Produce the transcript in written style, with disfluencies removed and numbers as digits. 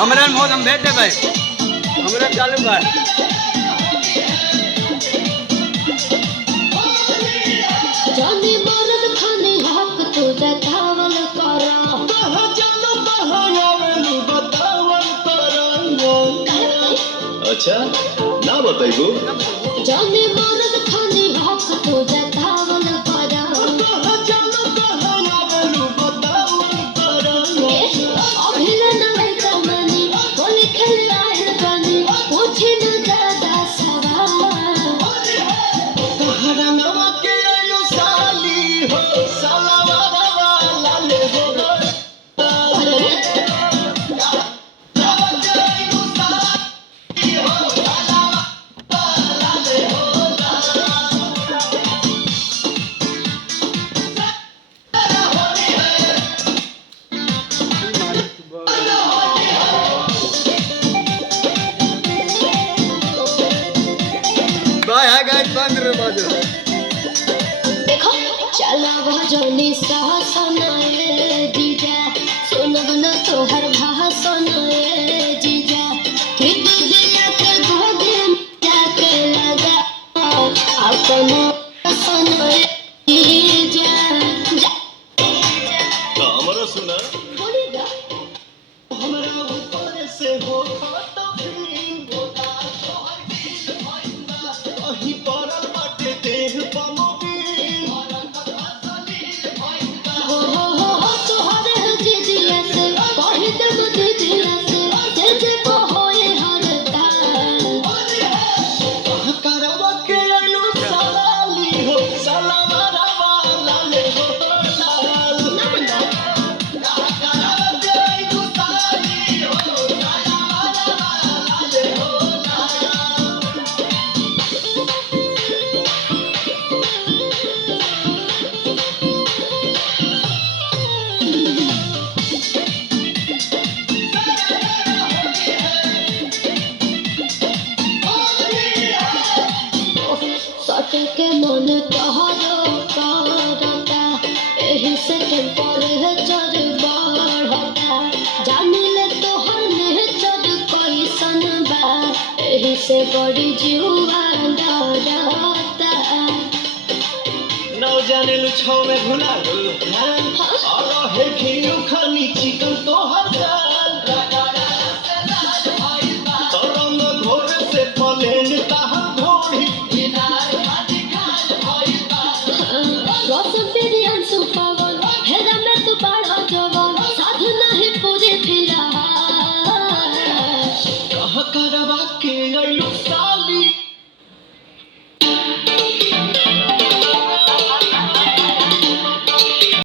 हमरा मोद हम भेज देबै हमरा चालू कर जाने मरद खाने हक तो बतावल करा कहा जानो कहा आवेलू बतावल करा अच्छा ना बताइबो जाने मरद खाने हक तो बतावल करा कहा जानो कहा आवेलू बतावल करा अभिला नहीं कमानी होली खेले आए बनी पूछे न ज्यादा सवाल तहरा नवा के आयो साली हो सालावारा वाला ले हो बाय है गाइस 15 बजे देखो चला भजनी सहसनाए जीजा सुनब न तोहर भाषणाए जीजा कि दिया के भोगे जाके लगा अपन सनाए जीजा हमरो सुना बोलेगा हमरा ऊपर से हो खाता फीलिंग होता कहीं परल बाटे देह पमोबिल हो तोहरे जीजिया से कह देब दीदिया से जे को होए हरता करवा के आलू साली हो सालावारा वाला ले हो लाल करवा के आलू साली हो सालावारा वाला ले हो सट के मन कहरो करता एही से टेम्परेचर बढ़ता जानी ले तोहर नेचर कैसन बा एही से बड़ी जुआ डरता नौ जाने लुछाव में भुला गल और है खियो खानी चिकन